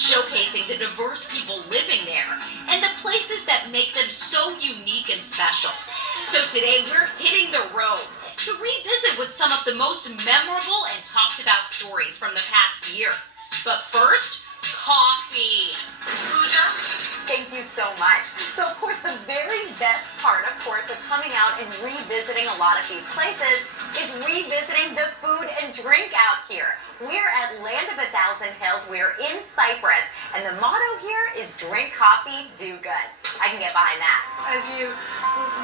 showcasing the diverse people living there and the places that make them so unique and special. So today we're hitting the road to revisit with some of the most memorable and talked about stories from the past year. But first, coffee. Pooja, thank you so much. So of course the very best part, of course, of coming out and revisiting a lot of these places is revisiting the food and drink out here. We're at Land of a Thousand Hills. We're in Cyprus, and the motto here is drink coffee, do good. I can get behind that. As you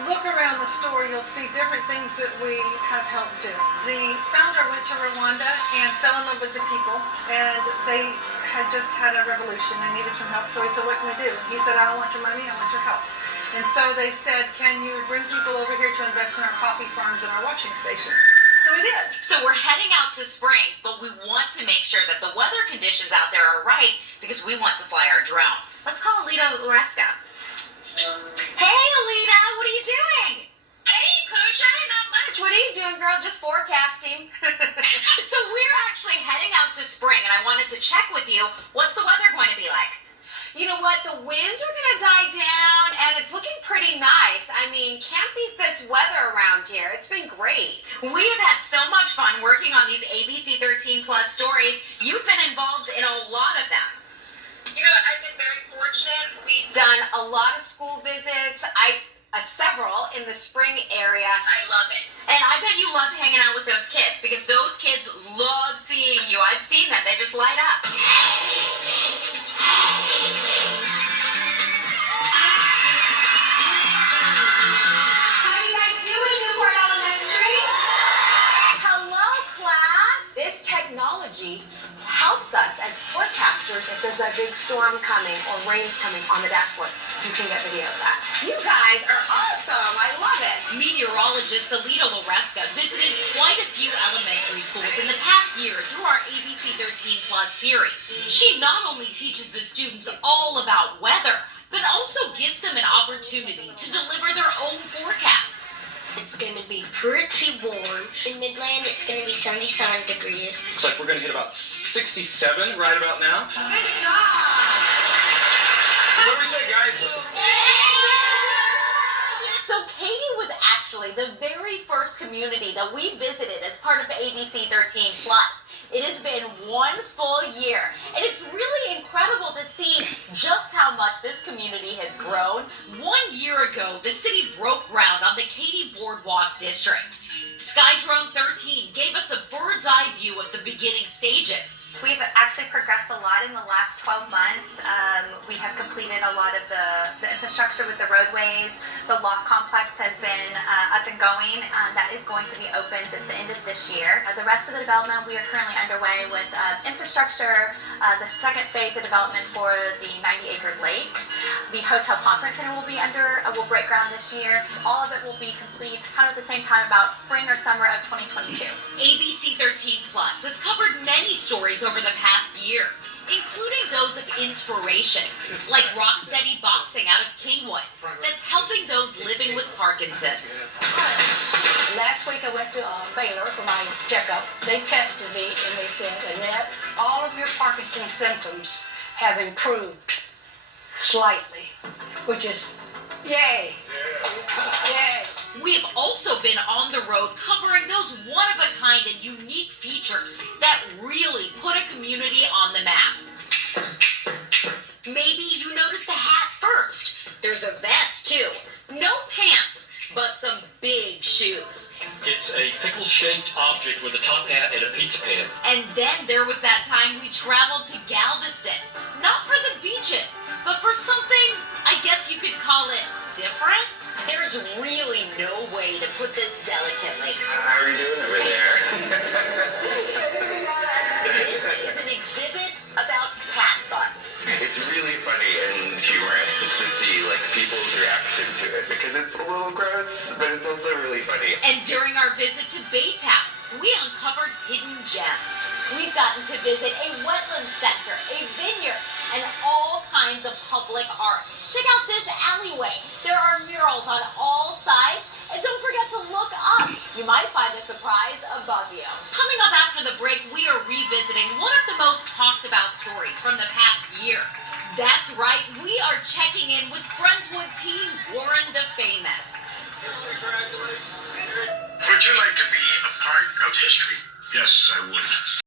look around the store, you'll see different things that we have helped do. The founder went to Rwanda and fell in love with the people, and they had just had a revolution and needed some help. So he said, what can we do? He said, I don't want your money, I want your help. And so they said, can you bring people over here to invest in our coffee farms and our washing stations? So we did. So we're heading out to spring, but we want to make sure that the weather conditions out there are right because we want to fly our drone. Let's call Alita Loresca. Hey, Alita, what are you doing? Hey, Pooja, not much. What are you doing, girl? Just forecasting. So we're actually heading out to spring, and I wanted to check with you. What's the weather going to be like? You know what? The winds are going to die down, and it's looking pretty nice. I mean, can't beat this weather around here. It's been great. We have had so much fun working on these ABC 13 Plus stories. You've been involved in a lot of them. You know, I've been very fortunate. We've done a lot of school visits. Several in the spring area. I love it. And I bet you love hanging out with those kids because those kids love seeing you. I've seen them. They just light up. How are you guys doing, Newport Elementary? Hello, class. This technology helps us as forecasters if there's a big storm coming or rain's coming on the dashboard. You can get video of that. You guys are awesome. I love it. Meteorologist Alita Loresca visited quite a few elementary schools in the past year through our ABC 13 Plus series. She not only teaches the students all about weather, but also gives them an opportunity to deliver their own forecasts. It's going to be pretty warm. In Midland, it's going to be 77 degrees. Looks like we're going to hit about 67 right about now. Good job. What do we say, guys? So Katy was actually the very first community that we visited as part of ABC 13 Plus. It has been one full year, and it's really incredible to see just how much this community has grown. 1 year ago, the city broke ground on the Katy Boardwalk District. Skydrone 13 gave us a bird's eye view of the beginning stages. We've actually progressed a lot in the last 12 months. We have completed a lot of the infrastructure with the roadways. The loft complex has been up and going. That is going to be opened at the end of this year. The rest of the development, we are currently underway with infrastructure, the second phase of development for the 90-acre lake. The hotel conference center will break ground this year. All of it will be complete kind of at the same time, about spring or summer of 2022. ABC 13 Plus has covered many stories over the past year, including those of inspiration, like Rocksteady Boxing out of Kingwood, that's helping those living with Parkinson's. Last week I went to Baylor for my checkup. They tested me and they said, Annette, all of your Parkinson's symptoms have improved slightly, which is yay. Yay. We've also been on the road covering those one-of-a-kind and unique features that really put a community on the map. Maybe you noticed the hat first. There's a vest, too. No pants, but some big shoes. It's a pickle-shaped object with a top hat and a pizza pan. And then there was that time we traveled to Galveston. Not for the beaches, but for something, I guess you could call it different. There's really no way to put this delicately. How are you doing over there? This is an exhibit about cat butts. It's really funny and humorous just to see like people's reaction to it because it's a little gross, but it's also really funny. And during our visit to Baytown, we uncovered hidden gems. We've gotten to visit a wetland center, a vineyard, and all kinds of public art. Check out this alleyway. There are murals on all sides. And don't forget to look up. You might find a surprise above you. Coming up after the break, we are revisiting one of the most talked about stories from the past year. That's right, we are checking in with Friendswood teen Warren the Famous. Would you like to be a part of history? Yes, I would.